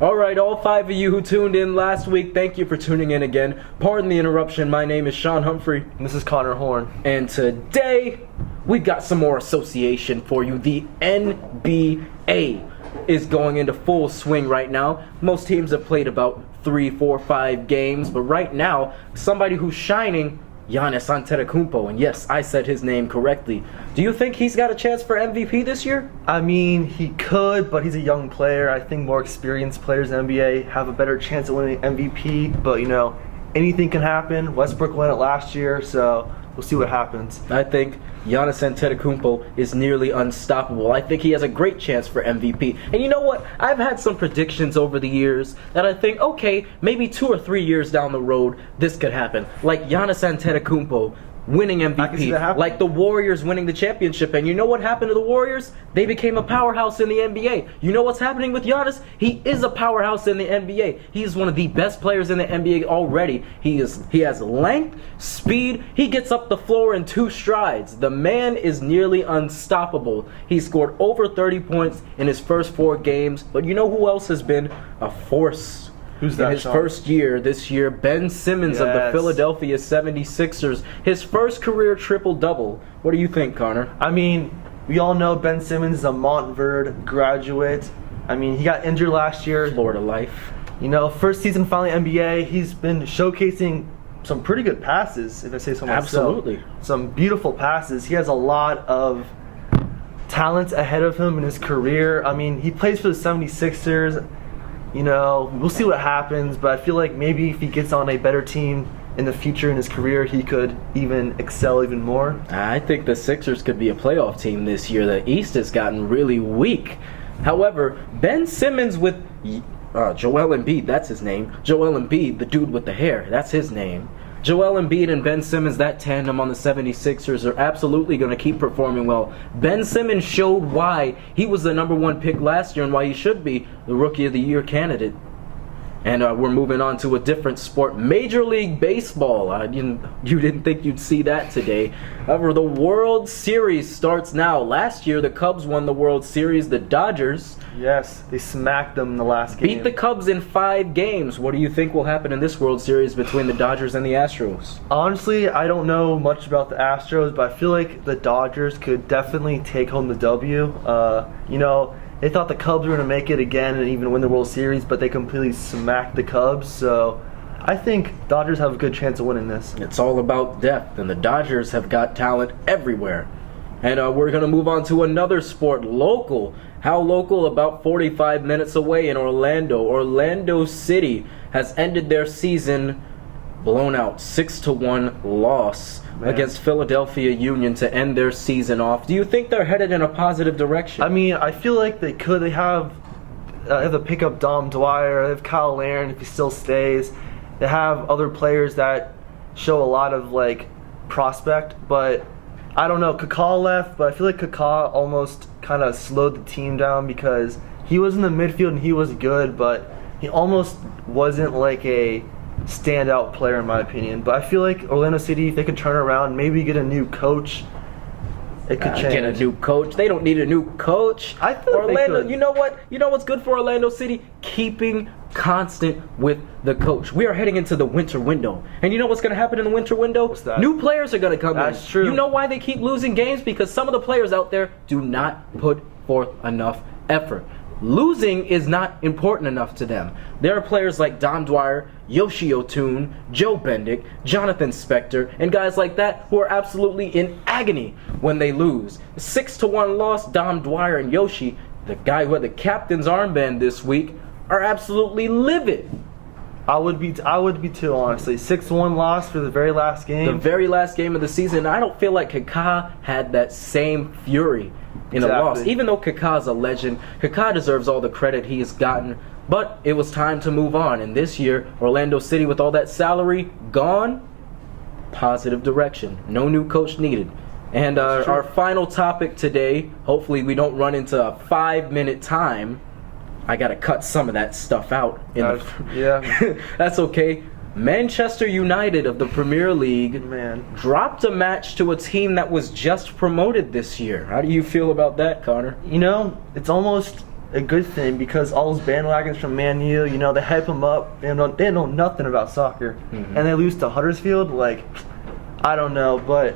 All right, all 5 of you who tuned in last week, thank you for tuning in again. Pardon the interruption. My name is Sean Humphrey. And this is Connor Horn. And today, we got some more association for you. The NBA is going into full swing right now. Most teams have played about 3, 4, 5 games, but right now, somebody who's shining, Giannis Antetokounmpo, and yes, I said his name correctly. Do you think he's got a chance for MVP this year? I mean, he could, but he's a young player. I think more experienced players in the NBA have a better chance of winning MVP, but anything can happen. Westbrook won it last year, so we'll see what happens. I think Giannis Antetokounmpo is nearly unstoppable. I think he has a great chance for MVP. And you know what? I've had some predictions over the years that I think, okay, maybe 2 or 3 years down the road, this could happen. Like Giannis Antetokounmpo winning MVP, like the Warriors winning the championship. And you know what happened to the Warriors? They became a powerhouse in the NBA. You know what's happening with Giannis? He is a powerhouse in the NBA. He is one of the best players in the NBA already. He has length, speed. He gets up the floor in 2 strides. The man is nearly unstoppable. He scored over 30 points in his first 4 games. But you know who else has been a force? Who's that, in his first year this year? Ben Simmons of the Philadelphia 76ers. His first career triple-double. What do you think, Connor? I mean, we all know Ben Simmons is a Montverde graduate. I mean, he got injured last year. Florida life. First season finally NBA. He's been showcasing some pretty good passes, if I say so myself. Absolutely. Some beautiful passes. He has a lot of talent ahead of him in his career. I mean, he plays for the 76ers. We'll see what happens, but I feel like maybe if he gets on a better team in the future in his career, he could even excel even more. I think the Sixers could be a playoff team this year. The East has gotten really weak. However, Ben Simmons with Joel Embiid, that's his name. Joel Embiid, the dude with the hair, that's his name. Joel Embiid and Ben Simmons, that tandem on the 76ers, are absolutely going to keep performing well. Ben Simmons showed why he was the #1 pick last year and why he should be the Rookie of the Year candidate. And we're moving on to a different sport, Major League Baseball. You didn't think you'd see that today. However, the World Series starts now. Last year, the Cubs won the World Series. The Dodgers, yes, they smacked them in the last game. Beat the Cubs in 5 games. What do you think will happen in this World Series between the Dodgers and the Astros? Honestly, I don't know much about the Astros, but I feel like the Dodgers could definitely take home the W. They thought the Cubs were going to make it again and even win the World Series, but they completely smacked the Cubs. So I think Dodgers have a good chance of winning this. It's all about depth, and the Dodgers have got talent everywhere. And we're going to move on to another sport, local. How local? About 45 minutes away in Orlando. Orlando City has ended their season blown out, 6-1 loss against Philadelphia Union to end their season off. Do you think they're headed in a positive direction? I mean, I feel like they could. They have to pick up Dom Dwyer. They have Kyle Larin if he still stays. They have other players that show a lot of prospect, but I don't know. Kaká left, but I feel like Kaká almost kind of slowed the team down because he was in the midfield and he was good, but he almost wasn't like a standout player in my opinion. But I feel like Orlando City, if they could turn around, maybe get a new coach, it could change. Get a new coach. They don't need a new coach. I feel like Orlando, they could. You know what? You know what's good for Orlando City? Keeping constant with the coach. We are heading into the winter window. And you know what's going to happen in the winter window? What's that? New players are going to come in. That's true. You know why they keep losing games? Because some of the players out there do not put forth enough effort. Losing is not important enough to them. There are players like Dom Dwyer, Yoshi Otun, Joe Bendick, Jonathan Spector, and guys like that who are absolutely in agony when they lose. 6-1 loss, Dom Dwyer and Yoshi, the guy who had the captain's armband this week, are absolutely livid. I would be too, honestly. 6-1 loss for the very last game. The very last game of the season. I don't feel like Kaká had that same fury in a loss. Even though Kaká's a legend, Kaká deserves all the credit he has gotten. But it was time to move on. And this year, Orlando City, with all that salary gone, positive direction. No new coach needed. And our final topic today, hopefully we don't run into a 5-minute time. I got to cut some of that stuff out. Yeah. That's okay. Manchester United of the Premier League Man. dropped a match to a team that was just promoted this year. How do you feel about that, Connor? It's almost a good thing because all those bandwagons from Man U, you know, they hype them up. They know nothing about soccer, and they lose to Huddersfield. Like, I don't know, but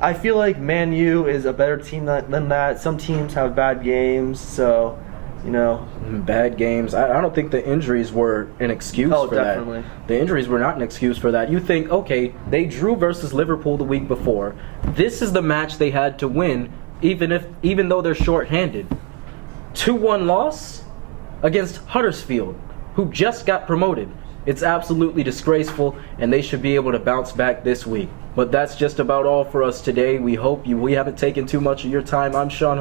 I feel like Man U is a better team than that. Some teams have bad games, so, you know. Bad games. I don't think the injuries were an excuse for definitely. that. The injuries were not an excuse for that. You think, okay, they drew versus Liverpool the week before. This is the match they had to win, even though they're shorthanded. 2-1 loss against Huddersfield, who just got promoted. It's absolutely disgraceful, and they should be able to bounce back this week. But that's just about all for us today. We hope we haven't taken too much of your time. I'm Sean.